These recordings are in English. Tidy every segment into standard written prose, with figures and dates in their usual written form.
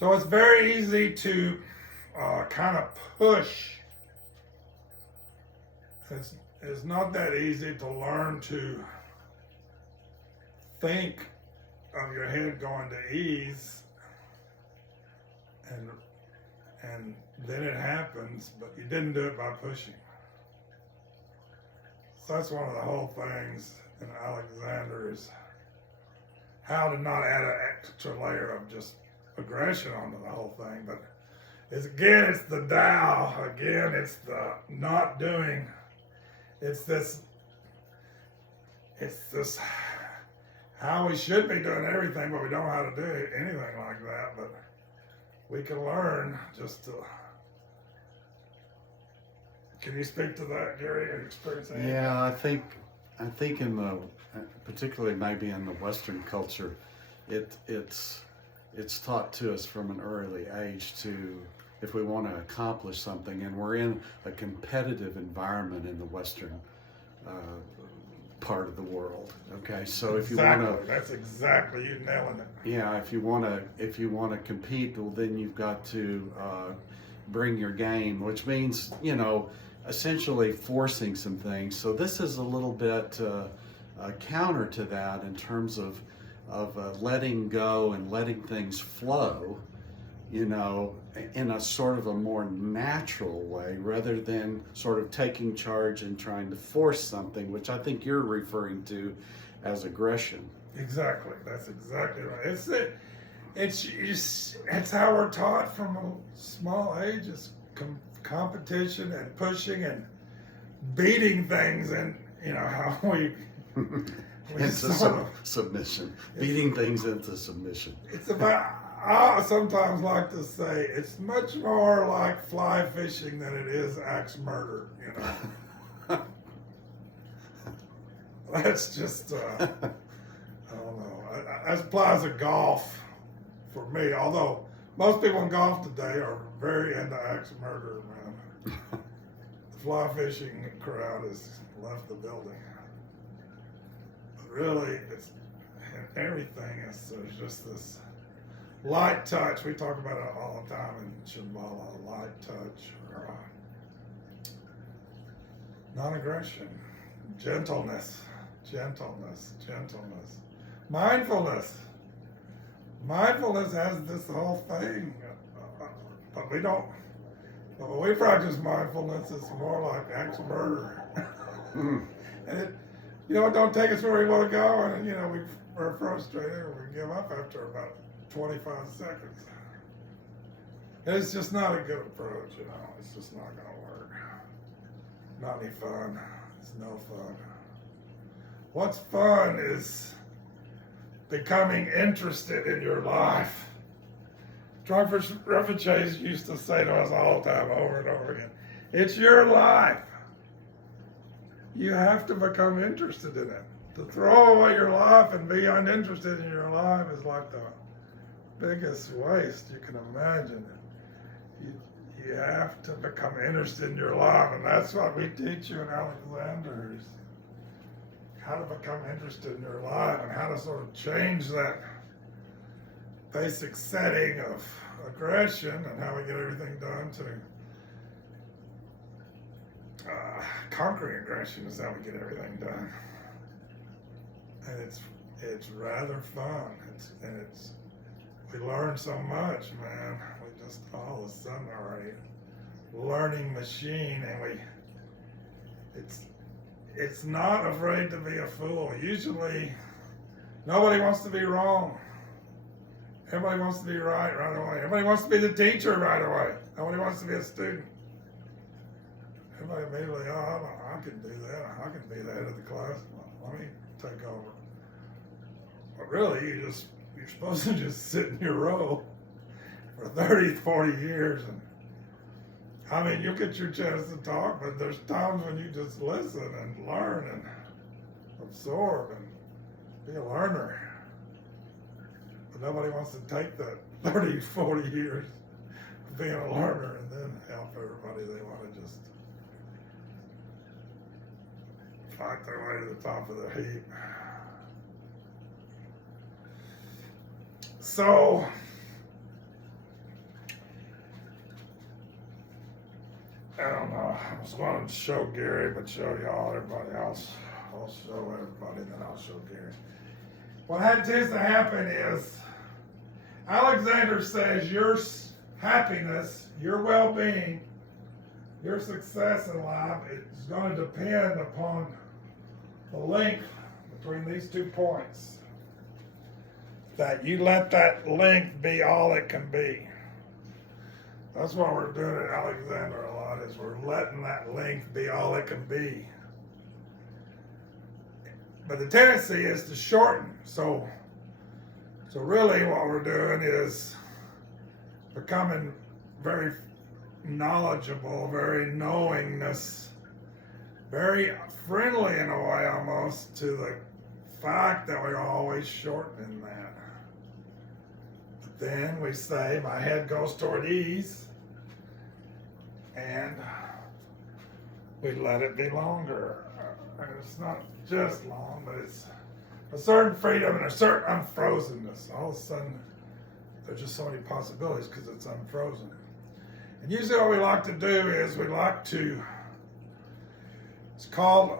So it's very easy to kind of push. It's not that easy to learn to think of your head going to ease, and then it happens, but you didn't do it by pushing. So that's one of the whole things in Alexander is how to not add an extra layer of just aggression onto the whole thing. But it's the Tao, again, it's the not doing, it's this how we should be doing everything, but we don't know how to do anything like that. But we can learn just to. Can you speak to that, Gary? Are you experiencing anything? Yeah, I think in the, particularly maybe in the Western culture, it's taught to us from an early age to, if we want to accomplish something, and we're in a competitive environment in the Western part of the world. Okay, so if you want to, that's exactly, you nailing it. Yeah, if you want to compete, well, then you've got to bring your game, which means, essentially forcing some things. So this is a little bit counter to that in terms of letting go and letting things flow, in a sort of a more natural way, rather than sort of taking charge and trying to force something, which I think you're referring to as aggression. Exactly, that's exactly right. It's how we're taught from a small age. It's competition and pushing and beating things, and how we into submission, beating things into submission. It's about, I sometimes like to say, it's much more like fly fishing than it is axe murder. That's just, I don't know. That applies to golf for me, although most people in golf today are very into axe murder, man. The fly fishing crowd has left the building. But really, it's in everything. There's just this light touch. We talk about it all the time in Shambhala, light touch, or non-aggression, gentleness. Mindfulness. Mindfulness has this whole thing, but we don't. But when we practice mindfulness, it's more like axe murder. And it don't take us where we want to go, and we're frustrated, or we give up after about 25 seconds. And it's just not a good approach, It's just not going to work. Not any fun. It's no fun. What's fun is becoming interested in your life. Dr. Rinpoche used to say to us all the time, over and over again, it's your life. You have to become interested in it. To throw away your life and be uninterested in your life is like the biggest waste you can imagine. You have to become interested in your life, and that's what we teach you in Alexander, is how to become interested in your life and how to sort of change that basic setting of aggression and how we get everything done to conquering aggression is how we get everything done. And it's rather fun. We learn so much, man. We just all of a sudden are a learning machine, and it's not afraid to be a fool. Usually, nobody wants to be wrong. Everybody wants to be right away. Everybody wants to be the teacher right away. Nobody wants to be a student. Everybody immediately, I can do that. I can be the head of the class. Let me take over. But really, you're supposed to just sit in your row for 30, 40 years. And you'll get your chance to talk, but there's times when you just listen and learn and absorb and be a learner. But nobody wants to take that 30, 40 years of being a learner and then help everybody. They want to just fight their way to the top of the heap. So, I don't know. I was going to show Gary, but show y'all, everybody else. I'll show everybody, then I'll show Gary. What tends to happen is Alexander says your happiness, your well-being, your success in life is going to depend upon the length between these 2 points. That you let that length be all it can be. That's what we're doing at Alexander a lot, is we're letting that length be all it can be. But the tendency is to shorten. So really what we're doing is becoming very knowledgeable, very knowingness, very friendly in a way almost to the fact that we're always shortening that. But then we say, my head goes toward ease, and we let it be longer. And it's not just long, but it's a certain freedom and a certain unfrozenness. All of a sudden, there's just so many possibilities because it's unfrozen. And usually what we like to do is we like to, it's called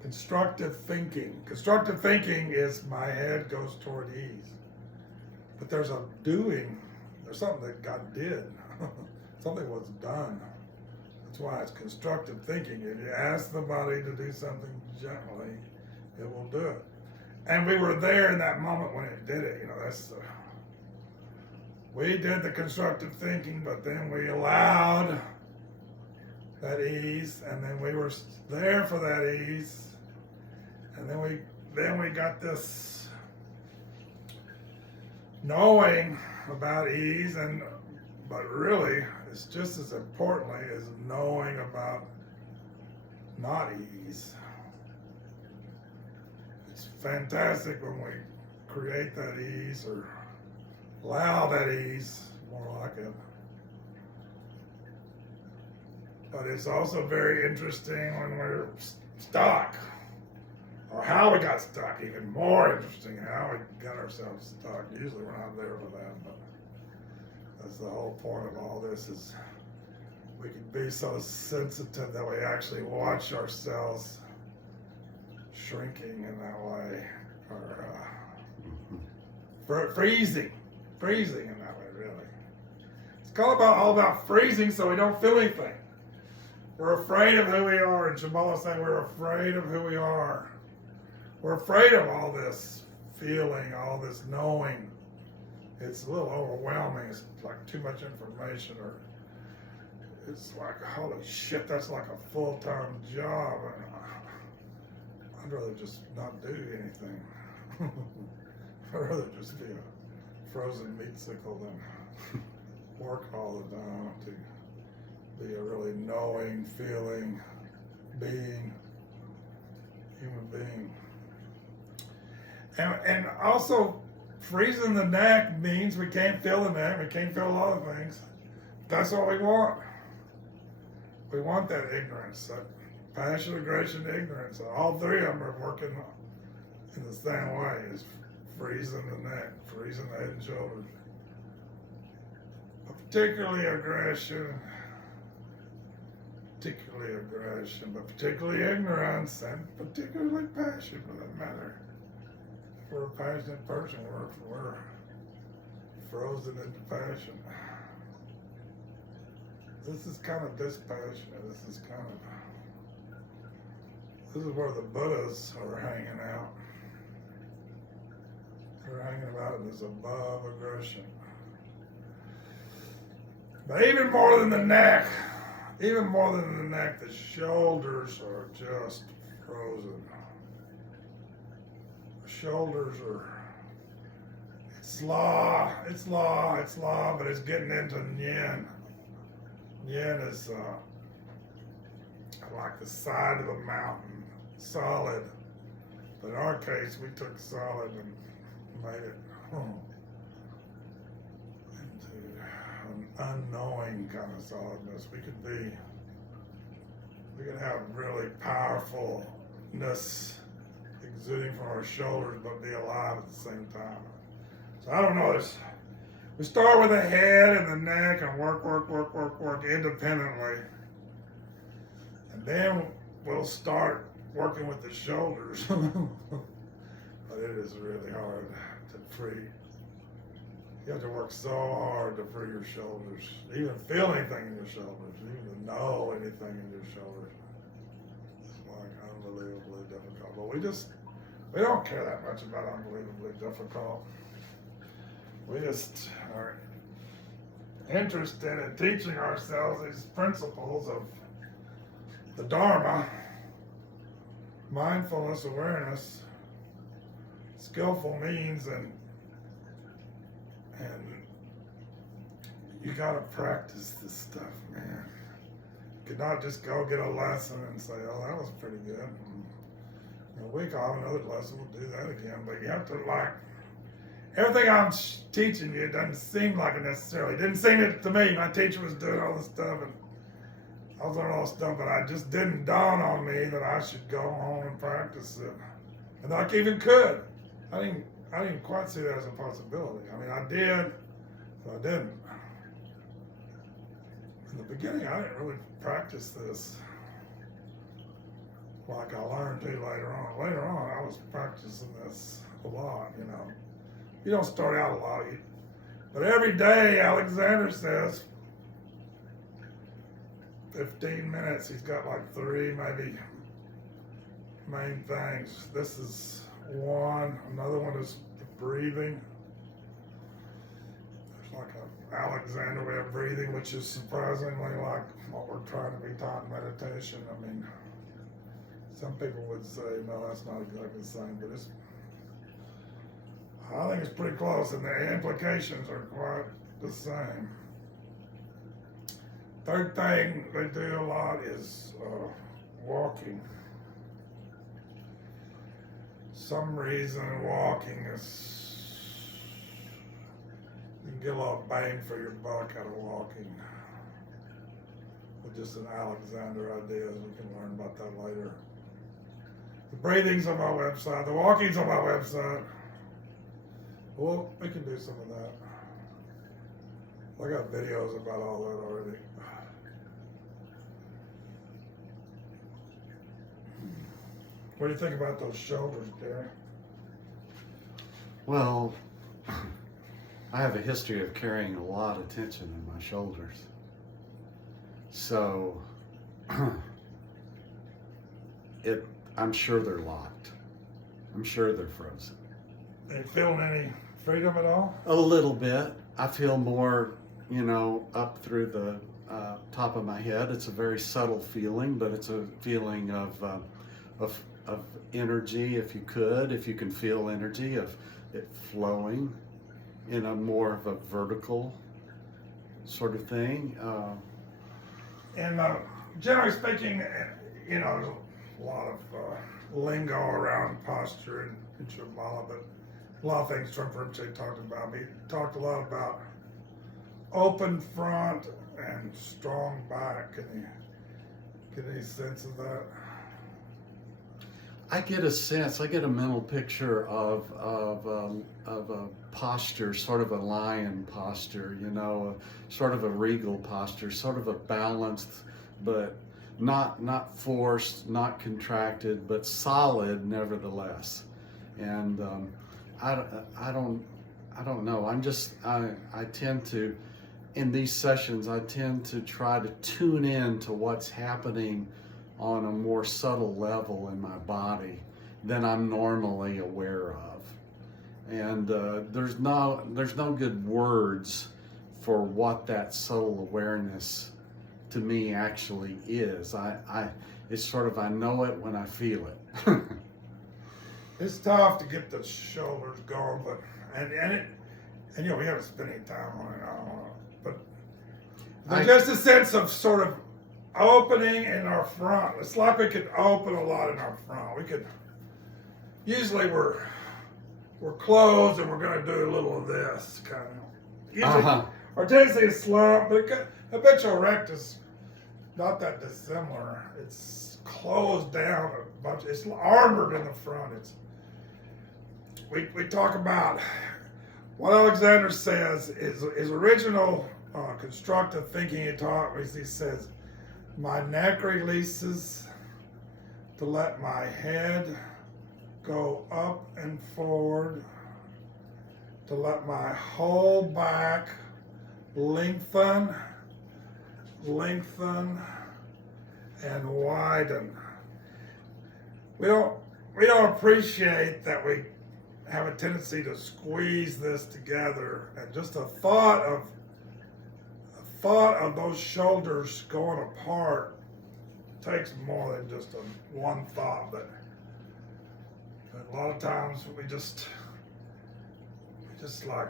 constructive thinking. Constructive thinking is my head goes toward ease. But there's a doing, there's something that God did. Something was done. That's why it's constructive thinking. If you ask the body to do something gently, it will do it. And we were there in that moment when it did it. We did the constructive thinking, but then we allowed that ease, and then we were there for that ease, and then we got this knowing about ease, but really it's just as importantly as knowing about not ease. It's fantastic when we create that ease or allow that ease, more like it. But it's also very interesting when we're stuck, or how we got stuck. Even more interesting how we got ourselves stuck. Usually we're not there for that, but that's the whole point of all this, is we can be so sensitive that we actually watch ourselves shrinking in that way, or freezing in that way, really. It's all about freezing so we don't feel anything. We're afraid of who we are, and Shambhala saying we're afraid of who we are. We're afraid of all this feeling, all this knowing. It's a little overwhelming. It's like too much information, or it's like, holy shit, that's like a full-time job. I'd rather just not do anything. I'd rather just be a frozen meat sickle than work all the time to be a really knowing, feeling being, human being. And also, freezing the neck means we can't feel the neck, we can't feel a lot of things. That's what we want. We want that ignorance, that passion, aggression, ignorance. All three of them are working in the same way, is freezing the neck, freezing the head and shoulders. But particularly aggression, but particularly ignorance, and particularly passion, for that matter. If we're a passionate person, we're frozen into passion. This is kind of dispassionate. This is where the Buddhas are hanging out. They're hanging out in this above aggression. But even more than the neck, the shoulders are just frozen. The shoulders are, it's law, but it's getting into yin. Yin is like the side of the mountain, solid. But in our case, we took solid and made it into an unknowing kind of solidness. We could have really powerfulness exuding from our shoulders, but be alive at the same time. So I don't know, We start with the head and the neck and work independently. And then we'll start working with the shoulders. But it is really hard to free. You have to work so hard to free your shoulders. Even feel anything in your shoulders, even to know anything in your shoulders. It's like unbelievably difficult. But we don't care that much about unbelievably difficult. We just are interested in teaching ourselves these principles of the Dharma, mindfulness, awareness, skillful means, and you gotta practice this stuff, man. You could not just go get a lesson and say, oh, that was pretty good. And in a week I'll have another lesson, we'll do that again. But you have to, like, everything I'm teaching you, it doesn't seem like it necessarily. It didn't seem it to me. My teacher was doing all this stuff, and I was learning all this stuff, but it just didn't dawn on me that I should go home and practice it. And I even could. I didn't quite see that as a possibility. I mean, I did, but I didn't. In the beginning, I didn't really practice this like I learned to later on. Later on, I was practicing this a lot, you know. You don't start out a lot, but every day, Alexander says, 15 minutes. He's got like 3 maybe main things. This is one. Another one is breathing. There's like an Alexander way of breathing, which is surprisingly like what we're trying to be taught in meditation. I mean, some people would say, no, that's not exactly the same, but I think it's pretty close, and the implications are quite the same. Third thing they do a lot is walking. Some reason walking is, you can get a lot of bang for your buck out of walking. With just an Alexander idea, we can learn about that later. The breathing's on my website, the walking's on my website. Well, we can do some of that. I got videos about all that already. What do you think about those shoulders, Gary? Well, I have a history of carrying a lot of tension in my shoulders. So, I'm sure they're locked. I'm sure they're frozen. Are you feeling any freedom at all? A little bit. I feel more, up through the top of my head. It's a very subtle feeling, but it's a feeling of energy, if you can feel energy, of it flowing in a more of a vertical sort of thing. And generally speaking, there's a lot of lingo around posture in Shambhala, but a lot of things Trump Rinpoche talked about. He talked a lot about open front and strong back. Can you get any sense of that? I get a mental picture of a posture, sort of a lion posture, sort of a regal posture, sort of a balanced, but not forced, not contracted, but solid nevertheless. And I don't know. I tend to, in these sessions, I tend to try to tune in to what's happening on a more subtle level in my body than I'm normally aware of. And there's no good words for what that subtle awareness to me actually is. It's sort of, I know it when I feel it. It's tough to get the shoulders going, but we haven't spent any time on it. I don't know, but there's just a sense of sort of opening in our front. It's like we could open a lot in our front. We could, usually we're closed and we're going to do a little of this kind of. Usually our tendency is slump, but habitual rectus not that dissimilar. It's closed down a bunch. It's armored in the front. We talk about what Alexander says is his original constructive thinking he taught me. He says, my neck releases to let my head go up and forward, to let my whole back lengthen, and widen. We don't appreciate that we have a tendency to squeeze this together, and just a thought of those shoulders going apart takes more than just one thought. But a lot of times we just like,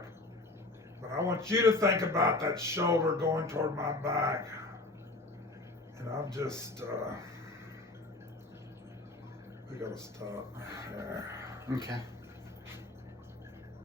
but I want you to think about that shoulder going toward my back, and I'm just we gotta stop there. Okay.